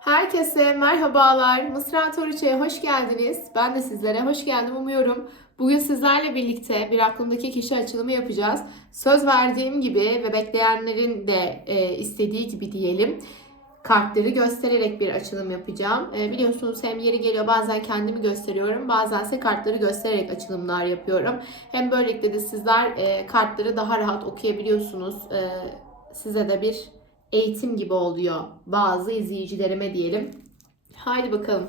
Herkese merhabalar. Mısra Toruçe'ye hoş geldiniz. Ben de sizlere hoş geldim umuyorum. Bugün sizlerle birlikte bir aklımdaki kişi açılımı yapacağız. Söz verdiğim gibi ve bekleyenlerin de e, istediği gibi diyelim. Kartları göstererek bir açılım yapacağım. E, biliyorsunuz hem yeri geliyor bazen kendimi gösteriyorum. Bazen ise kartları göstererek açılımlar yapıyorum. Hem böylelikle de sizler e, kartları daha rahat okuyabiliyorsunuz. E, size de bir eğitim gibi oluyor bazı izleyicilerime diyelim. Haydi bakalım.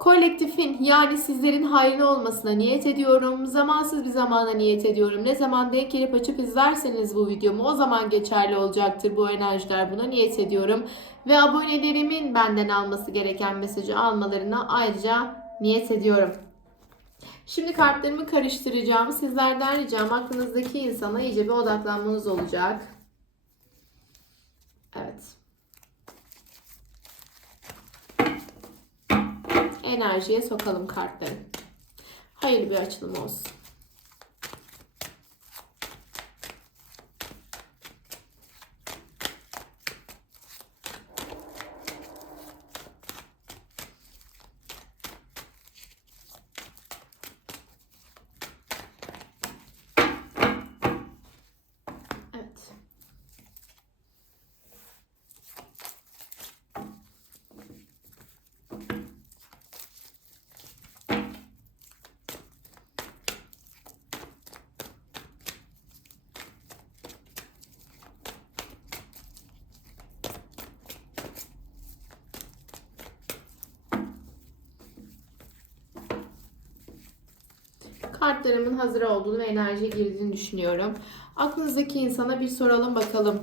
Kolektifin yani sizlerin hayrına olmasına niyet ediyorum. Zamansız bir zamana niyet ediyorum. Ne zaman denk gelip açıp izlerseniz bu videomu o zaman geçerli olacaktır bu enerjiler. Buna niyet ediyorum. Ve abonelerimin benden alması gereken mesajı almalarına ayrıca niyet ediyorum. Şimdi kartlarımı karıştıracağım. Sizlerden ricam aklınızdaki insana iyice bir odaklanmanız olacak. Evet. Enerjiye sokalım kartları. Hayırlı bir açılım olsun. Evet. Kartlarımın hazır olduğunu ve enerjiye girdiğini düşünüyorum. Aklınızdaki insana bir soralım bakalım.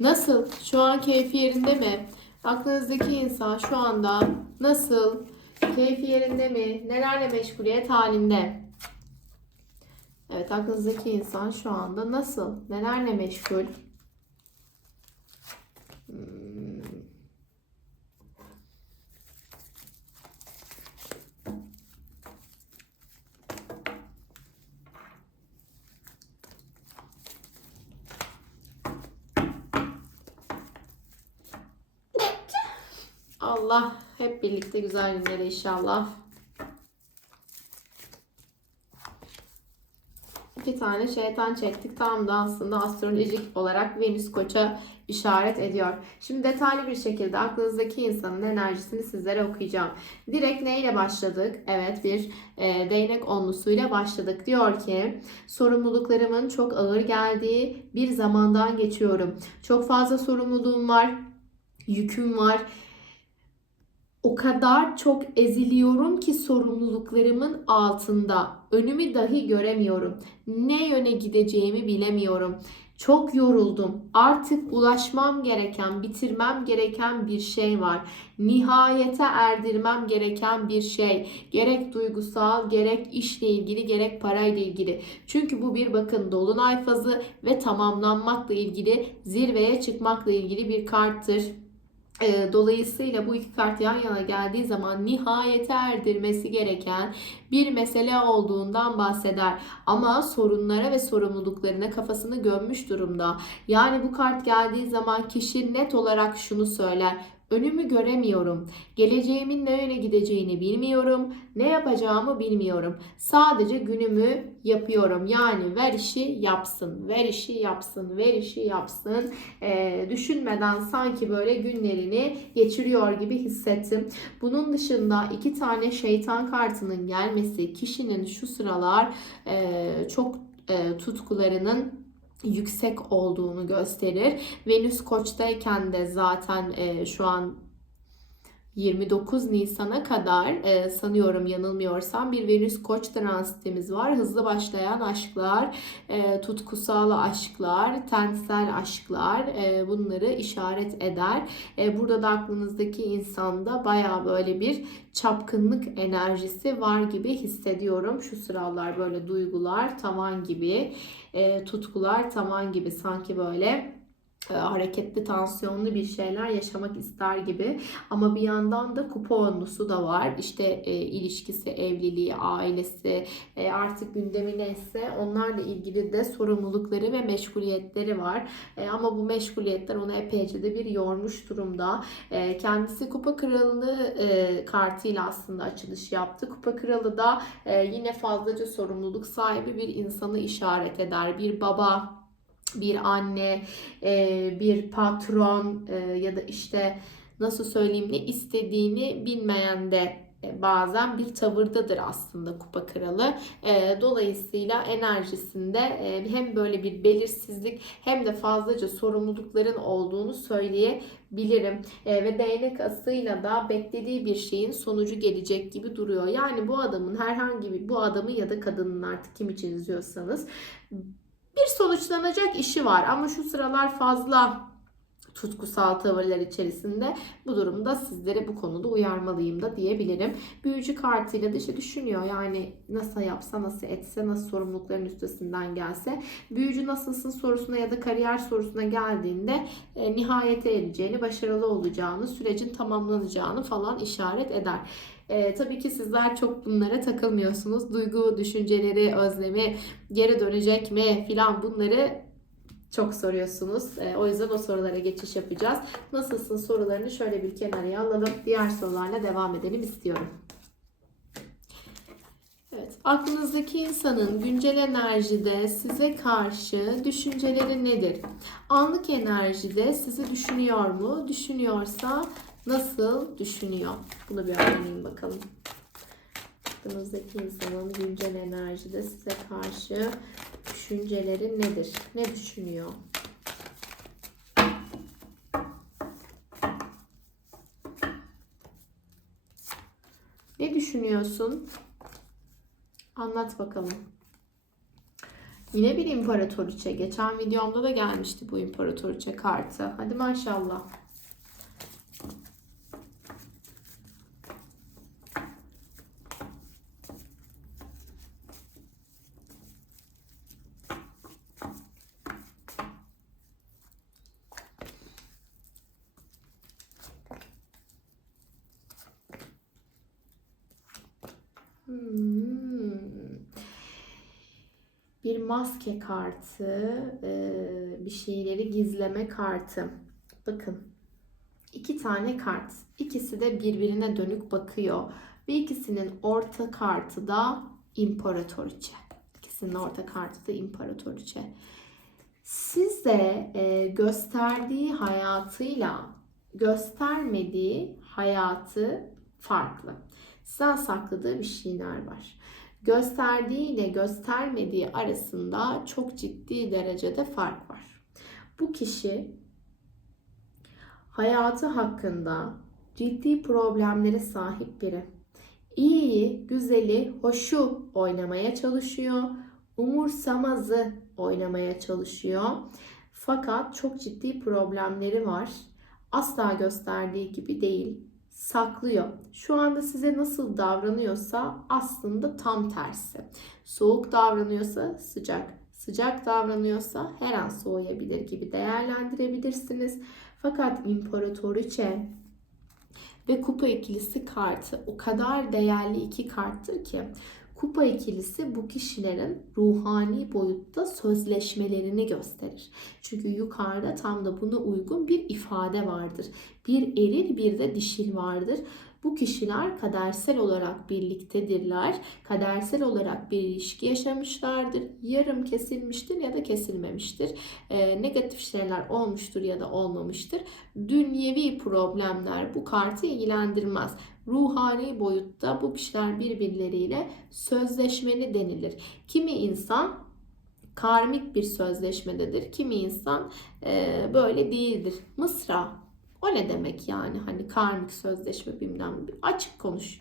Nasıl? Şu an keyfi yerinde mi? Aklınızdaki insan şu anda nasıl? Keyfi yerinde mi? Nelerle meşguliyet halinde? Evet aklınızdaki insan şu anda nasıl? Nelerle meşgul? Hmm. Allah birlikte güzel günlere inşallah. Bir tane şeytan çektik. Tam da aslında astrolojik olarak Venüs Koç'a işaret ediyor. Şimdi detaylı bir şekilde aklınızdaki insanın enerjisini sizlere okuyacağım. Direkt neyle başladık? Evet bir e, değnek onlusuyla başladık. Diyor ki sorumluluklarımın çok ağır geldiği bir zamandan geçiyorum. Çok fazla sorumluluğum var, yüküm var o kadar çok eziliyorum ki sorumluluklarımın altında. Önümü dahi göremiyorum. Ne yöne gideceğimi bilemiyorum. Çok yoruldum. Artık ulaşmam gereken, bitirmem gereken bir şey var. Nihayete erdirmem gereken bir şey. Gerek duygusal, gerek işle ilgili, gerek parayla ilgili. Çünkü bu bir bakın dolunay fazı ve tamamlanmakla ilgili, zirveye çıkmakla ilgili bir karttır. E, Dolayısıyla bu iki kart yan yana geldiği zaman nihayete erdirmesi gereken bir mesele olduğundan bahseder. Ama sorunlara ve sorumluluklarına kafasını gömmüş durumda. Yani bu kart geldiği zaman kişi net olarak şunu söyler. Önümü göremiyorum. Geleceğimin ne yöne gideceğini bilmiyorum. Ne yapacağımı bilmiyorum. Sadece günümü yapıyorum. Yani ver işi yapsın. Ver işi yapsın. Ver işi yapsın. Ee, düşünmeden sanki böyle günlerini geçiriyor gibi hissettim. Bunun dışında iki tane şeytan kartının gelmesi kişinin şu sıralar e, çok e, tutkularının yüksek olduğunu gösterir. Venüs Koç'tayken de zaten e, şu an 29 Nisan'a kadar e, sanıyorum yanılmıyorsam bir Venüs Koç transitimiz var. Hızlı başlayan aşklar, e, tutkusal aşklar, tensel aşklar e, bunları işaret eder. E, burada da aklınızdaki insanda baya böyle bir çapkınlık enerjisi var gibi hissediyorum. Şu sıralar böyle duygular tavan gibi, e, tutkular tavan gibi sanki böyle hareketli, tansiyonlu bir şeyler yaşamak ister gibi. Ama bir yandan da kupa onlusu da var. İşte e, ilişkisi, evliliği, ailesi, e, artık gündemi neyse onlarla ilgili de sorumlulukları ve meşguliyetleri var. E, ama bu meşguliyetler onu epeyce de bir yormuş durumda. E, kendisi kupa kralı e, kartıyla aslında açılış yaptı. Kupa kralı da e, yine fazlaca sorumluluk sahibi bir insanı işaret eder. Bir baba, bir anne, e, bir patron e, ya da işte nasıl söyleyeyim ne istediğini bilmeyen de e, bazen bir tavırdadır aslında kupa kralı. Dolayısıyla enerjisinde hem böyle bir belirsizlik hem de fazlaca sorumlulukların olduğunu söyleyebilirim. Ve değnek asıyla da beklediği bir şeyin sonucu gelecek gibi duruyor. Yani bu adamın herhangi bir bu adamı ya da kadının artık kim için izliyorsanız bir sonuçlanacak işi var ama şu sıralar fazla tutkusal tavırlar içerisinde bu durumda sizlere bu konuda uyarmalıyım da diyebilirim. Büyücü kartıyla da işte düşünüyor yani nasıl yapsa nasıl etse nasıl sorumlulukların üstesinden gelse büyücü nasılsın sorusuna ya da kariyer sorusuna geldiğinde e, nihayete ereceğini başarılı olacağını sürecin tamamlanacağını falan işaret eder. E, tabii ki sizler çok bunlara takılmıyorsunuz. Duygu, düşünceleri, özlemi, geri dönecek mi filan bunları çok soruyorsunuz. E, o yüzden o sorulara geçiş yapacağız. Nasılsın sorularını şöyle bir kenara alalım. Diğer sorularla devam edelim istiyorum. Evet, aklınızdaki insanın güncel enerjide size karşı düşünceleri nedir? Anlık enerjide sizi düşünüyor mu? Düşünüyorsa nasıl düşünüyor? Bunu bir öğreneyim bakalım. Aklınızdaki insanın güncel enerjide size karşı düşünceleri nedir? Ne düşünüyor? Ne düşünüyorsun? Anlat bakalım. Yine bir imparatoriçe. Geçen videomda da gelmişti bu imparatoriçe kartı. Hadi maşallah. Hmm. Bir maske kartı, e, bir şeyleri gizleme kartı. Bakın, iki tane kart. İkisi de birbirine dönük bakıyor. Ve ikisinin orta kartı da imparatoriçe. İkisinin orta kartı da imparatoriçe. Size e, gösterdiği hayatıyla göstermediği hayatı farklı. Sizden sakladığı bir şeyler var. Gösterdiği ile göstermediği arasında çok ciddi derecede fark var. Bu kişi hayatı hakkında ciddi problemlere sahip biri. İyiyi, güzeli, hoşu oynamaya çalışıyor. Umursamazı oynamaya çalışıyor. Fakat çok ciddi problemleri var. Asla gösterdiği gibi değil saklıyor. Şu anda size nasıl davranıyorsa aslında tam tersi. Soğuk davranıyorsa sıcak, sıcak davranıyorsa her an soğuyabilir gibi değerlendirebilirsiniz. Fakat imparatoriçe ve kupa ikilisi kartı o kadar değerli iki karttır ki Kupa ikilisi bu kişilerin ruhani boyutta sözleşmelerini gösterir. Çünkü yukarıda tam da buna uygun bir ifade vardır. Bir eril bir de dişil vardır. Bu kişiler kadersel olarak birliktedirler. Kadersel olarak bir ilişki yaşamışlardır. Yarım kesilmiştir ya da kesilmemiştir. E, negatif şeyler olmuştur ya da olmamıştır. Dünyevi problemler bu kartı ilgilendirmez. Ruhani boyutta bu kişiler birbirleriyle sözleşmeli denilir. Kimi insan karmik bir sözleşmededir. Kimi insan e, böyle değildir. Mısra o ne demek yani hani karmik sözleşme bilmem açık konuş.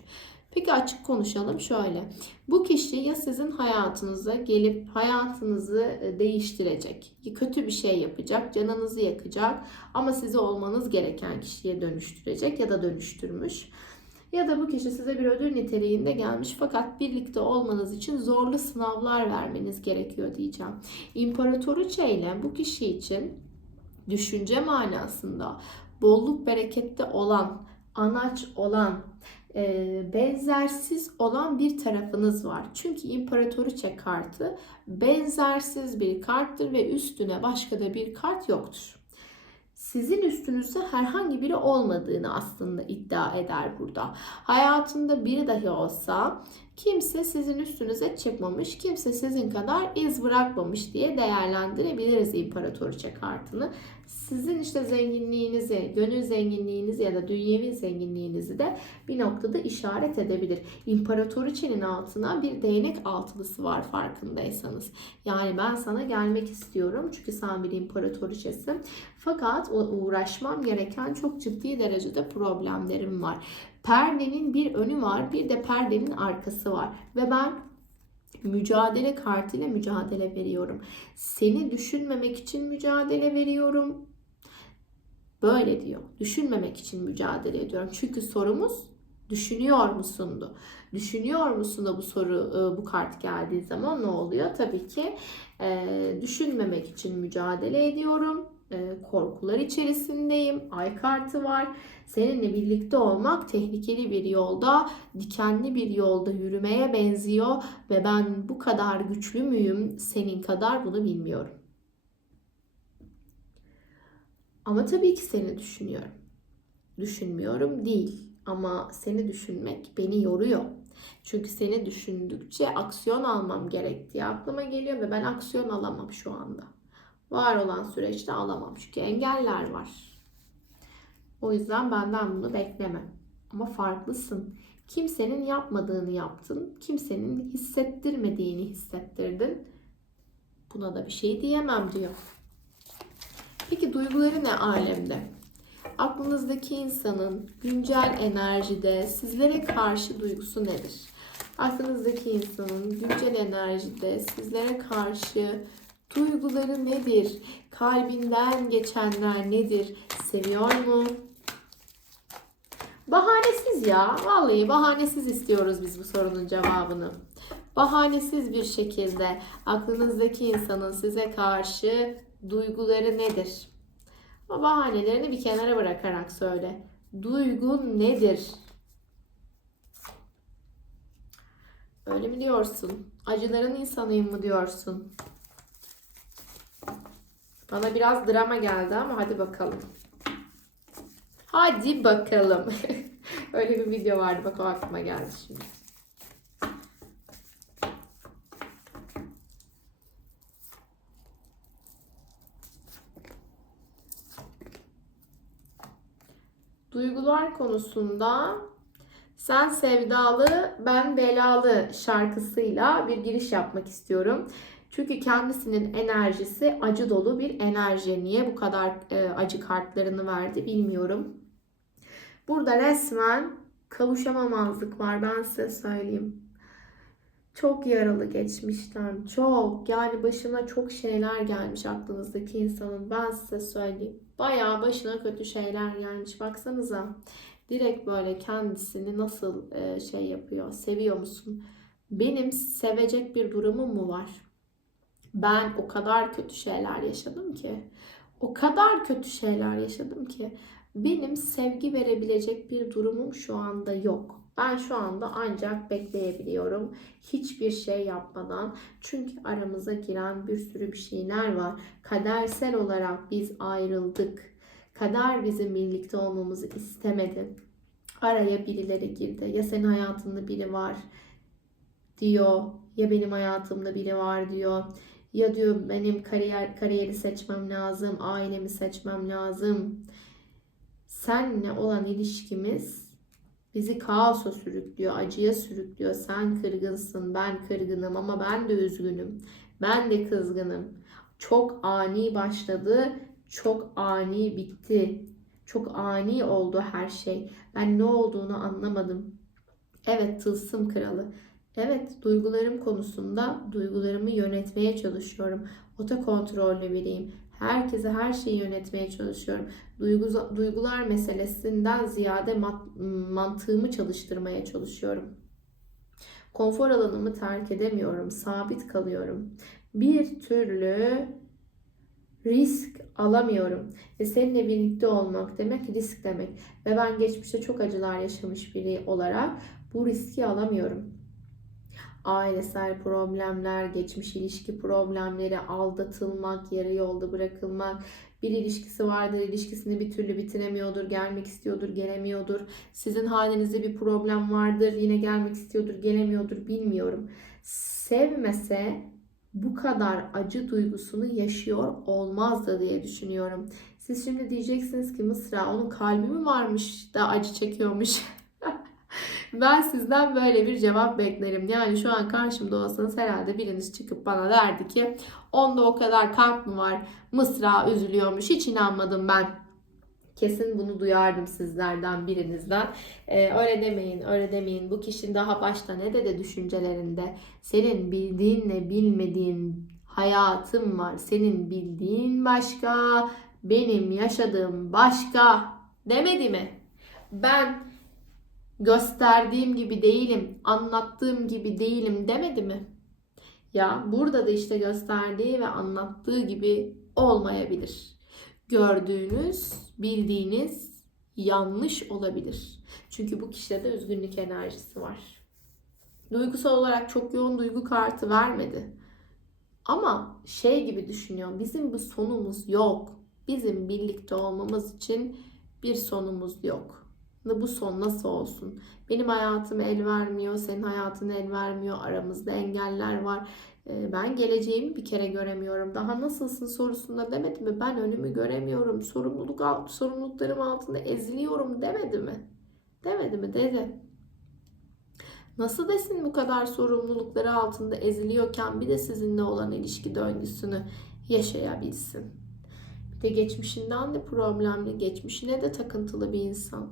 Peki açık konuşalım şöyle. Bu kişi ya sizin hayatınıza gelip hayatınızı e, değiştirecek, kötü bir şey yapacak, canınızı yakacak ama sizi olmanız gereken kişiye dönüştürecek ya da dönüştürmüş. Ya da bu kişi size bir ödül niteliğinde gelmiş fakat birlikte olmanız için zorlu sınavlar vermeniz gerekiyor diyeceğim. İmparatoriçe ile bu kişi için düşünce manasında bolluk berekette olan, anaç olan, e, benzersiz olan bir tarafınız var. Çünkü İmparatoriçe kartı benzersiz bir karttır ve üstüne başka da bir kart yoktur. Sizin üstünüzde herhangi biri olmadığını aslında iddia eder burada. Hayatında biri dahi olsa kimse sizin üstünüze çıkmamış, kimse sizin kadar iz bırakmamış diye değerlendirebiliriz imparatoriçe kartını. Sizin işte zenginliğinizi, gönül zenginliğinizi ya da dünyevi zenginliğinizi de bir noktada işaret edebilir. İmparatoriçenin altına bir değnek altılısı var farkındaysanız. Yani ben sana gelmek istiyorum çünkü sen bir imparatoriçesin. Fakat uğraşmam gereken çok ciddi derecede problemlerim var. Perdenin bir önü var, bir de perdenin arkası var ve ben mücadele kartıyla mücadele veriyorum. Seni düşünmemek için mücadele veriyorum. Böyle diyor. Düşünmemek için mücadele ediyorum. Çünkü sorumuz düşünüyor musundu? Düşünüyor musun da bu soru e, bu kart geldiği zaman ne oluyor? Tabii ki e, düşünmemek için mücadele ediyorum. E, korkular içerisindeyim. Ay kartı var. Seninle birlikte olmak tehlikeli bir yolda, dikenli bir yolda yürümeye benziyor ve ben bu kadar güçlü müyüm senin kadar bunu bilmiyorum. Ama tabii ki seni düşünüyorum. Düşünmüyorum değil ama seni düşünmek beni yoruyor. Çünkü seni düşündükçe aksiyon almam gerektiği aklıma geliyor ve ben aksiyon alamam şu anda. Var olan süreçte alamam çünkü engeller var. O yüzden benden bunu bekleme. Ama farklısın. Kimsenin yapmadığını yaptın. Kimsenin hissettirmediğini hissettirdin. Buna da bir şey diyemem diyor. Peki duyguları ne alemde? Aklınızdaki insanın güncel enerjide sizlere karşı duygusu nedir? Aklınızdaki insanın güncel enerjide sizlere karşı duyguları nedir? Kalbinden geçenler nedir? Seviyor mu? Bahanesiz ya. Vallahi bahanesiz istiyoruz biz bu sorunun cevabını. Bahanesiz bir şekilde aklınızdaki insanın size karşı duyguları nedir? O bahanelerini bir kenara bırakarak söyle. Duygun nedir? Öyle mi diyorsun? Acıların insanıyım mı diyorsun? Bana biraz drama geldi ama hadi bakalım. Hadi bakalım. Öyle bir video vardı bak o aklıma geldi şimdi. Duygular konusunda sen sevdalı, ben belalı şarkısıyla bir giriş yapmak istiyorum. Çünkü kendisinin enerjisi acı dolu bir enerji. Niye bu kadar e, acı kartlarını verdi bilmiyorum. Burada resmen kavuşamamazlık var ben size söyleyeyim. Çok yaralı geçmişten, çok yani başına çok şeyler gelmiş aklınızdaki insanın. Ben size söyleyeyim. Bayağı başına kötü şeyler gelmiş. Baksanıza. Direkt böyle kendisini nasıl e, şey yapıyor. Seviyor musun? Benim sevecek bir durumum mu var? Ben o kadar kötü şeyler yaşadım ki. O kadar kötü şeyler yaşadım ki benim sevgi verebilecek bir durumum şu anda yok. Ben şu anda ancak bekleyebiliyorum. Hiçbir şey yapmadan. Çünkü aramıza giren bir sürü bir şeyler var. Kadersel olarak biz ayrıldık. Kader bizim birlikte olmamızı istemedi. Araya birileri girdi. Ya senin hayatında biri var diyor. Ya benim hayatımda biri var diyor. Ya diyor benim kariyer kariyeri seçmem lazım, ailemi seçmem lazım. Senle olan ilişkimiz bizi kaosa sürüklüyor, acıya sürüklüyor. Sen kırgınsın, ben kırgınım ama ben de üzgünüm. Ben de kızgınım. Çok ani başladı, çok ani bitti. Çok ani oldu her şey. Ben ne olduğunu anlamadım. Evet, tılsım kralı. Evet, duygularım konusunda duygularımı yönetmeye çalışıyorum. Otokontrollü biriyim. Herkese her şeyi yönetmeye çalışıyorum. Duygu, duygular meselesinden ziyade mat, mantığımı çalıştırmaya çalışıyorum. Konfor alanımı terk edemiyorum. Sabit kalıyorum. Bir türlü Risk alamıyorum. Ve seninle birlikte olmak demek risk demek. Ve ben geçmişte çok acılar yaşamış biri olarak bu riski alamıyorum. Ailesel problemler, geçmiş ilişki problemleri, aldatılmak, yarı yolda bırakılmak, bir ilişkisi vardır, ilişkisini bir türlü bitiremiyordur, gelmek istiyordur, gelemiyordur. Sizin halinizde bir problem vardır, yine gelmek istiyordur, gelemiyordur, bilmiyorum. Sevmese bu kadar acı duygusunu yaşıyor olmazdı diye düşünüyorum. Siz şimdi diyeceksiniz ki Mısra onun kalbi mi varmış da acı çekiyormuş. ben sizden böyle bir cevap beklerim. Yani şu an karşımda olsanız herhalde biriniz çıkıp bana derdi ki onda o kadar kalp mi var? Mısra üzülüyormuş. Hiç inanmadım ben. Kesin bunu duyardım sizlerden birinizden. Ee, öyle demeyin, öyle demeyin. Bu kişinin daha başta ne dedi düşüncelerinde? Senin bildiğinle bilmediğin hayatım var. Senin bildiğin başka, benim yaşadığım başka demedi mi? Ben gösterdiğim gibi değilim, anlattığım gibi değilim demedi mi? Ya burada da işte gösterdiği ve anlattığı gibi olmayabilir. Gördüğünüz, bildiğiniz yanlış olabilir. Çünkü bu kişide de üzgünlük enerjisi var. Duygusal olarak çok yoğun duygu kartı vermedi. Ama şey gibi düşünüyor. Bizim bir sonumuz yok. Bizim birlikte olmamız için bir sonumuz yok. Bu son nasıl olsun? Benim hayatım el vermiyor, senin hayatın el vermiyor. Aramızda engeller var. Ee, Ben geleceğimi bir kere göremiyorum. Daha nasılsın sorusunda demedi mi? Ben önümü göremiyorum. Sorumluluk alt, sorumluluklarım altında eziliyorum demedi mi? Demedi mi? Dedi. Nasıl desin bu kadar sorumlulukları altında eziliyorken bir de sizinle olan ilişki döngüsünü yaşayabilsin. Bir de geçmişinden de problemli, geçmişine de takıntılı bir insan.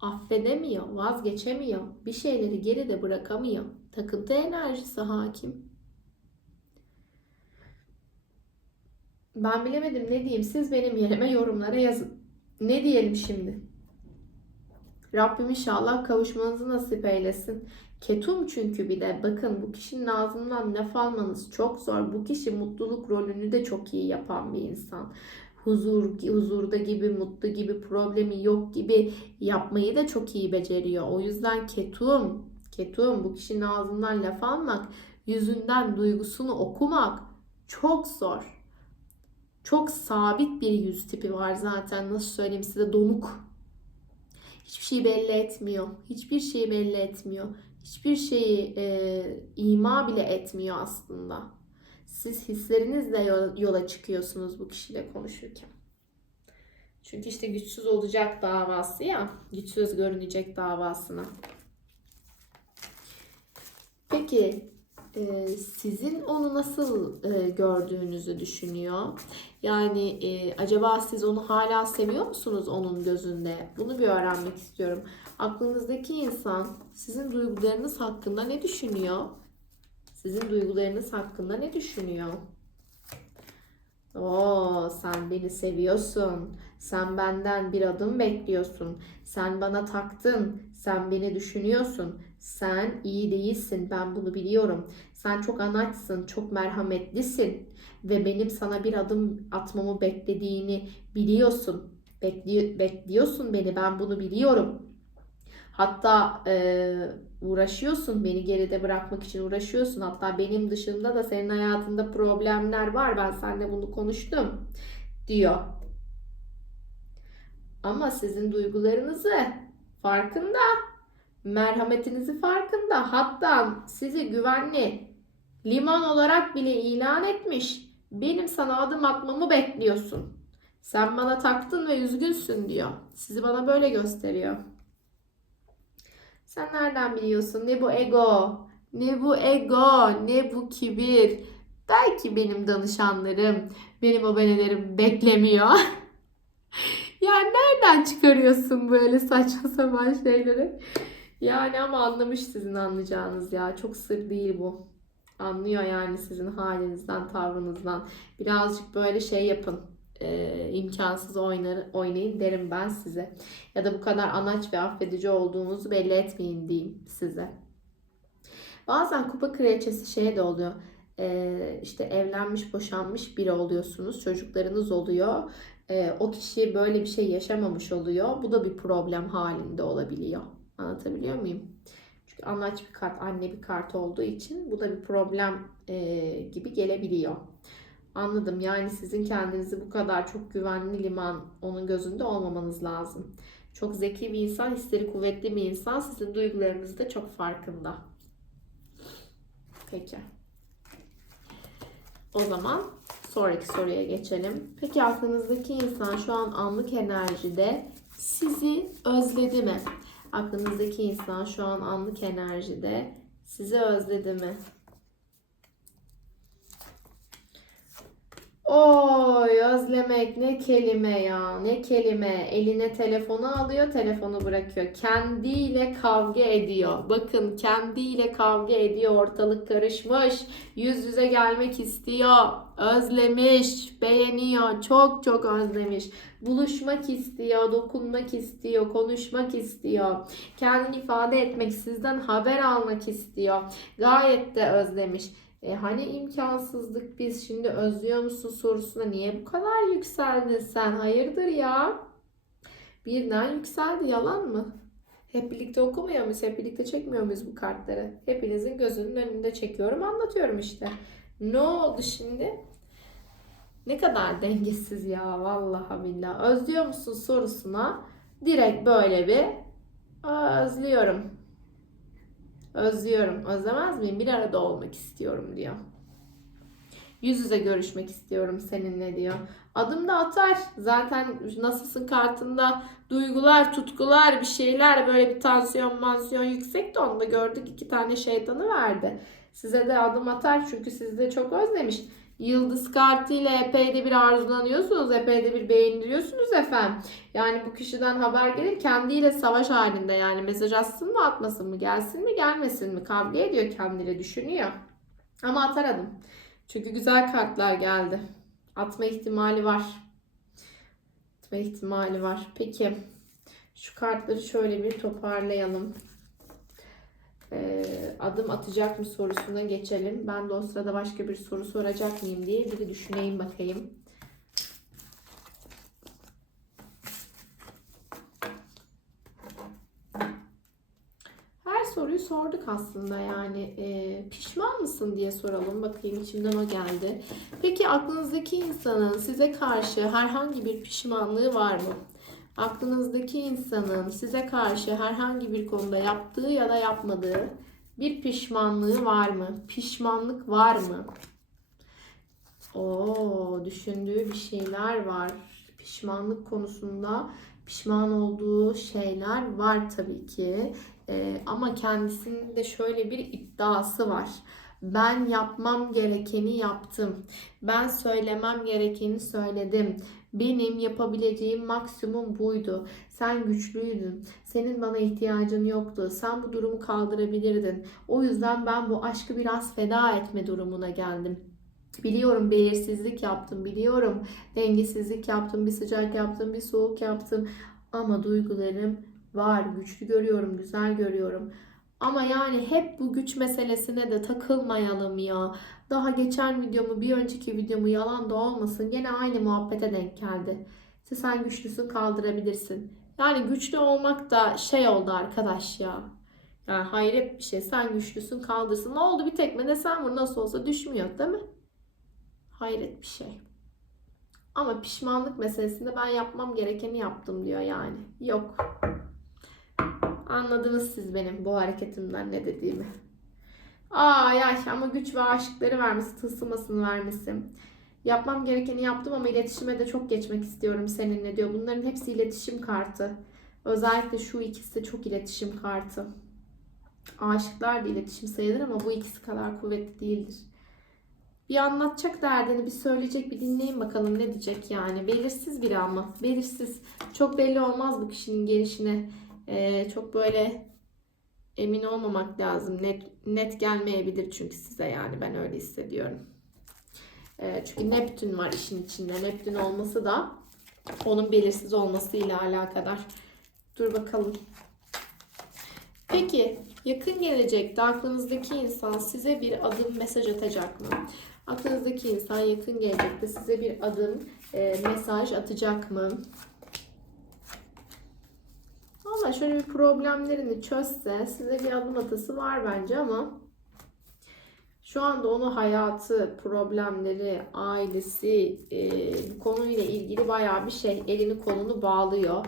Affedemiyor, vazgeçemiyor, bir şeyleri geride bırakamıyor. Takıntı enerjisi hakim. Ben bilemedim ne diyeyim. Siz benim yerime yorumlara yazın. Ne diyelim şimdi? Rabbim inşallah kavuşmanızı nasip eylesin. Ketum çünkü bir de bakın bu kişinin ağzından laf almanız çok zor. Bu kişi mutluluk rolünü de çok iyi yapan bir insan. Huzur, huzurda gibi, mutlu gibi, problemi yok gibi yapmayı da çok iyi beceriyor. O yüzden ketum, ketum bu kişinin ağzından laf almak, yüzünden duygusunu okumak çok zor. Çok sabit bir yüz tipi var zaten. Nasıl söyleyeyim size donuk. Hiçbir şeyi belli etmiyor. Hiçbir şeyi belli etmiyor. Hiçbir şeyi e, ima bile etmiyor aslında. Siz hislerinizle yola, çıkıyorsunuz bu kişiyle konuşurken. Çünkü işte güçsüz olacak davası ya. Güçsüz görünecek davasına. Peki e, sizin onu nasıl e, gördüğünüzü düşünüyor? Yani e, acaba siz onu hala seviyor musunuz onun gözünde? Bunu bir öğrenmek istiyorum. Aklınızdaki insan sizin duygularınız hakkında ne düşünüyor? Sizin duygularınız hakkında ne düşünüyor? Oo, sen beni seviyorsun. Sen benden bir adım bekliyorsun. Sen bana taktın. Sen beni düşünüyorsun. Sen iyi değilsin. Ben bunu biliyorum. Sen çok anaçsın, çok merhametlisin ve benim sana bir adım atmamı beklediğini biliyorsun. Bekli bekliyorsun beni. Ben bunu biliyorum. Hatta e, uğraşıyorsun beni geride bırakmak için uğraşıyorsun. Hatta benim dışında da senin hayatında problemler var. Ben seninle bunu konuştum diyor. Ama sizin duygularınızı farkında, merhametinizi farkında. Hatta sizi güvenli liman olarak bile ilan etmiş. Benim sana adım atmamı bekliyorsun. Sen bana taktın ve üzgünsün diyor. Sizi bana böyle gösteriyor. Sen nereden biliyorsun? Ne bu ego? Ne bu ego? Ne bu kibir? Belki benim danışanlarım, benim abonelerim beklemiyor. ya nereden çıkarıyorsun böyle saçma sapan şeyleri? Yani ama anlamış sizin anlayacağınız ya. Çok sır değil bu. Anlıyor yani sizin halinizden, tavrınızdan. Birazcık böyle şey yapın. Ee, imkansız oynar, oynayın derim ben size. Ya da bu kadar anaç ve affedici olduğunuzu belli etmeyin diyeyim size. Bazen kupa kraliçesi şey de oluyor. e, işte evlenmiş, boşanmış biri oluyorsunuz. Çocuklarınız oluyor. E, o kişi böyle bir şey yaşamamış oluyor. Bu da bir problem halinde olabiliyor. Anlatabiliyor muyum? Çünkü anlaç bir kart, anne bir kart olduğu için bu da bir problem e, gibi gelebiliyor. Anladım. Yani sizin kendinizi bu kadar çok güvenli liman onun gözünde olmamanız lazım. Çok zeki bir insan, hisleri kuvvetli bir insan. Sizin duygularınız da çok farkında. Peki. O zaman sonraki soruya geçelim. Peki aklınızdaki insan şu an anlık enerjide sizi özledi mi? Aklınızdaki insan şu an anlık enerjide sizi özledi mi? Oy özlemek ne kelime ya ne kelime. Eline telefonu alıyor telefonu bırakıyor. Kendiyle kavga ediyor. Bakın kendiyle kavga ediyor ortalık karışmış yüz yüze gelmek istiyor. Özlemiş beğeniyor çok çok özlemiş. Buluşmak istiyor dokunmak istiyor konuşmak istiyor. Kendini ifade etmek sizden haber almak istiyor. Gayet de özlemiş e hani imkansızlık biz şimdi özlüyor musun sorusuna niye bu kadar yükseldin sen? Hayırdır ya? Birden yükseldi yalan mı? Hep birlikte okumuyor muyuz? Hep birlikte çekmiyor muyuz bu kartları? Hepinizin gözünün önünde çekiyorum anlatıyorum işte. Ne oldu şimdi? Ne kadar dengesiz ya vallahi billahi. Özlüyor musun sorusuna direkt böyle bir "Aa, özlüyorum Özlüyorum. Özlemez miyim? Bir arada olmak istiyorum diyor. Yüz yüze görüşmek istiyorum seninle diyor. Adım da atar. Zaten nasılsın kartında duygular, tutkular, bir şeyler böyle bir tansiyon, mansiyon yüksek de onu da gördük. iki tane şeytanı verdi. Size de adım atar çünkü sizi de çok özlemiş. Yıldız kartı ile epey de bir arzulanıyorsunuz, epey de bir beğeniliyorsunuz efendim. Yani bu kişiden haber gelir kendiyle savaş halinde yani mesaj atsın mı atmasın mı gelsin mi gelmesin mi kavga ediyor kendiyle düşünüyor. Ama atar adım. Çünkü güzel kartlar geldi. Atma ihtimali var. Atma ihtimali var. Peki şu kartları şöyle bir toparlayalım. Ee, adım atacak mı sorusuna geçelim. Ben de o sırada başka bir soru soracak mıyım diye bir düşüneyim bakayım. Her soruyu sorduk aslında yani e, pişman mısın diye soralım bakayım içimden o geldi. Peki aklınızdaki insanın size karşı herhangi bir pişmanlığı var mı? Aklınızdaki insanın size karşı herhangi bir konuda yaptığı ya da yapmadığı bir pişmanlığı var mı? Pişmanlık var mı? Oo, düşündüğü bir şeyler var. Pişmanlık konusunda pişman olduğu şeyler var tabii ki. Ee, ama kendisinin de şöyle bir iddiası var. Ben yapmam gerekeni yaptım. Ben söylemem gerekeni söyledim. Benim yapabileceğim maksimum buydu. Sen güçlüydün. Senin bana ihtiyacın yoktu. Sen bu durumu kaldırabilirdin. O yüzden ben bu aşkı biraz feda etme durumuna geldim. Biliyorum belirsizlik yaptım, biliyorum dengesizlik yaptım, bir sıcak yaptım, bir soğuk yaptım. Ama duygularım var, güçlü görüyorum, güzel görüyorum. Ama yani hep bu güç meselesine de takılmayalım ya. Daha geçen videomu, bir önceki videomu yalan da olmasın. Gene aynı muhabbete denk geldi. İşte sen güçlüsün kaldırabilirsin. Yani güçlü olmak da şey oldu arkadaş ya. Yani hayret bir şey. Sen güçlüsün kaldırsın. Ne oldu bir tekme de sen vur nasıl olsa düşmüyor değil mi? Hayret bir şey. Ama pişmanlık meselesinde ben yapmam gerekeni yaptım diyor yani. Yok. Anladınız siz benim bu hareketimden ne dediğimi. Ay ay ama güç ve aşıkları vermesi, tılsımasını vermesi. Yapmam gerekeni yaptım ama iletişime de çok geçmek istiyorum seninle diyor. Bunların hepsi iletişim kartı. Özellikle şu ikisi çok iletişim kartı. Aşıklar da iletişim sayılır ama bu ikisi kadar kuvvetli değildir. Bir anlatacak derdini, bir söyleyecek, bir dinleyin bakalım ne diyecek yani. Belirsiz biri ama. Belirsiz. Çok belli olmaz bu kişinin gelişine. Ee, çok böyle emin olmamak lazım. Net, net gelmeyebilir çünkü size yani. Ben öyle hissediyorum. Ee, çünkü Neptün var işin içinde. Neptün olması da onun belirsiz olmasıyla alakadar. Dur bakalım. Peki yakın gelecekte aklınızdaki insan size bir adım mesaj atacak mı? Aklınızdaki insan yakın gelecekte size bir adım e, mesaj atacak mı? Valla şöyle bir problemlerini çözse size bir adım atası var bence ama şu anda onu hayatı, problemleri, ailesi, e, konuyla ilgili bayağı bir şey elini kolunu bağlıyor.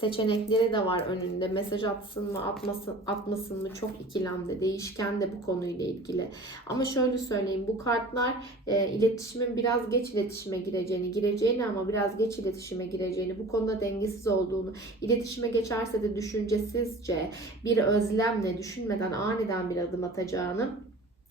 Seçenekleri de var önünde. Mesaj atsın mı, atmasın, atmasın mı çok ikilemde, değişken de bu konuyla ilgili. Ama şöyle söyleyeyim, bu kartlar e, iletişimin biraz geç iletişime gireceğini, gireceğini ama biraz geç iletişime gireceğini, bu konuda dengesiz olduğunu, iletişime geçerse de düşüncesizce, bir özlemle, düşünmeden aniden bir adım atacağını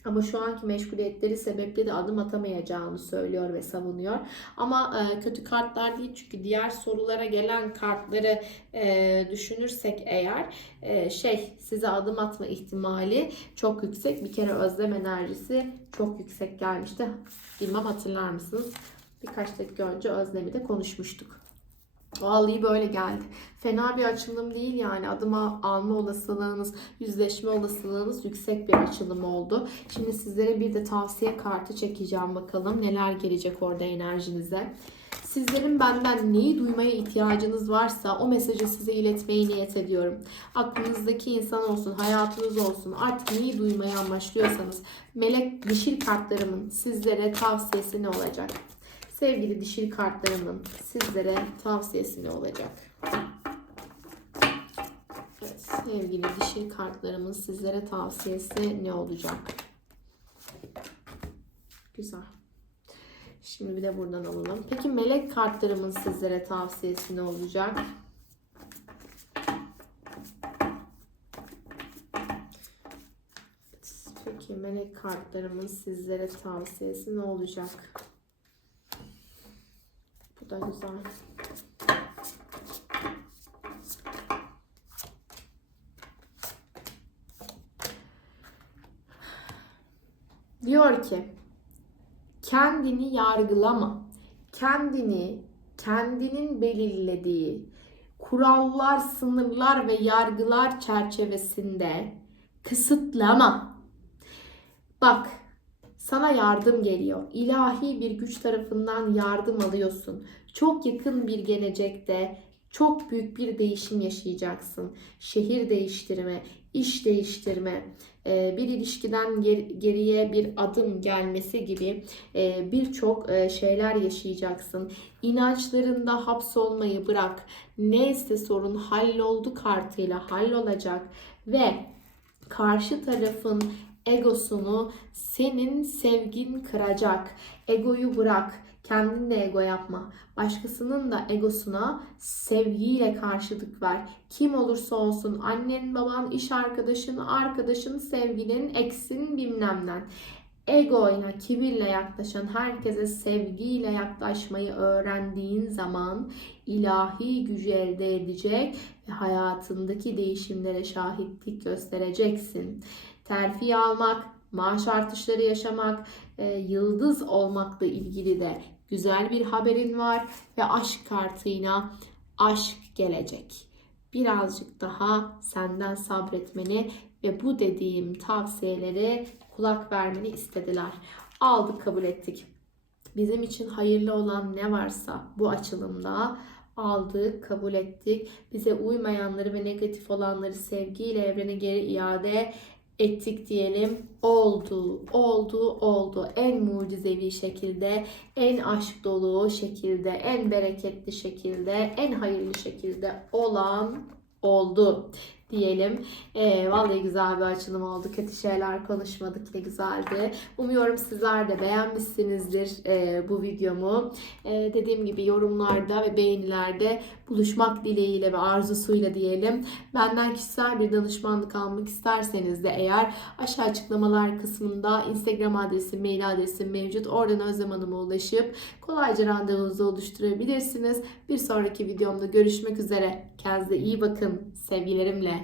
ama şu anki meşguliyetleri sebeple de adım atamayacağını söylüyor ve savunuyor. Ama e, kötü kartlar değil çünkü diğer sorulara gelen kartları e, düşünürsek eğer e, şey size adım atma ihtimali çok yüksek. Bir kere özlem enerjisi çok yüksek gelmişti. Bilmem hatırlar mısınız? Birkaç dakika önce özlemi de konuşmuştuk. Vallahi böyle geldi. Fena bir açılım değil yani. Adıma alma olasılığınız, yüzleşme olasılığınız yüksek bir açılım oldu. Şimdi sizlere bir de tavsiye kartı çekeceğim bakalım. Neler gelecek orada enerjinize. Sizlerin benden neyi duymaya ihtiyacınız varsa o mesajı size iletmeyi niyet ediyorum. Aklınızdaki insan olsun, hayatınız olsun artık neyi duymaya amaçlıyorsanız melek dişil kartlarımın sizlere tavsiyesi ne olacak? Sevgili dişil kartlarımın sizlere tavsiyesi ne olacak? Evet, sevgili dişil kartlarımın sizlere tavsiyesi ne olacak? Güzel. Şimdi bir de buradan alalım. Peki melek kartlarımın sizlere tavsiyesi ne olacak? Peki melek kartlarımın sizlere tavsiyesi ne olacak? Da güzel. Diyor ki kendini yargılama. Kendini kendinin belirlediği kurallar, sınırlar ve yargılar çerçevesinde kısıtlama. Bak sana yardım geliyor. İlahi bir güç tarafından yardım alıyorsun. Çok yakın bir gelecekte çok büyük bir değişim yaşayacaksın. Şehir değiştirme, iş değiştirme, e, bir ilişkiden geriye bir adım gelmesi gibi e, birçok e, şeyler yaşayacaksın. İnançlarında hapsolmayı bırak. Neyse sorun halloldu kartıyla hallolacak ve karşı tarafın egosunu senin sevgin kıracak. Egoyu bırak. Kendin de ego yapma. Başkasının da egosuna sevgiyle karşılık ver. Kim olursa olsun annen, baban, iş arkadaşın, arkadaşın, sevgilin, eksin bilmemden. Ego ile kibirle yaklaşan herkese sevgiyle yaklaşmayı öğrendiğin zaman ilahi gücü elde edecek ve hayatındaki değişimlere şahitlik göstereceksin terfi almak, maaş artışları yaşamak, e, yıldız olmakla ilgili de güzel bir haberin var ve aşk kartıyla aşk gelecek. Birazcık daha senden sabretmeni ve bu dediğim tavsiyelere kulak vermeni istediler. Aldık kabul ettik. Bizim için hayırlı olan ne varsa bu açılımda aldık, kabul ettik. Bize uymayanları ve negatif olanları sevgiyle evrene geri iade ettik diyelim. Oldu, oldu, oldu. En mucizevi şekilde, en aşk dolu şekilde, en bereketli şekilde, en hayırlı şekilde olan oldu diyelim. E, vallahi güzel bir açılım oldu. Kötü şeyler konuşmadık. Ne güzeldi. Umuyorum sizler de beğenmişsinizdir e, bu videomu. E, dediğim gibi yorumlarda ve beğenilerde buluşmak dileğiyle ve arzusuyla diyelim. Benden kişisel bir danışmanlık almak isterseniz de eğer aşağı açıklamalar kısmında Instagram adresim, mail adresim mevcut. Oradan Özlem Hanım'a ulaşıp kolayca randevunuzu oluşturabilirsiniz. Bir sonraki videomda görüşmek üzere. Kendinize iyi bakın. Sevgilerimle.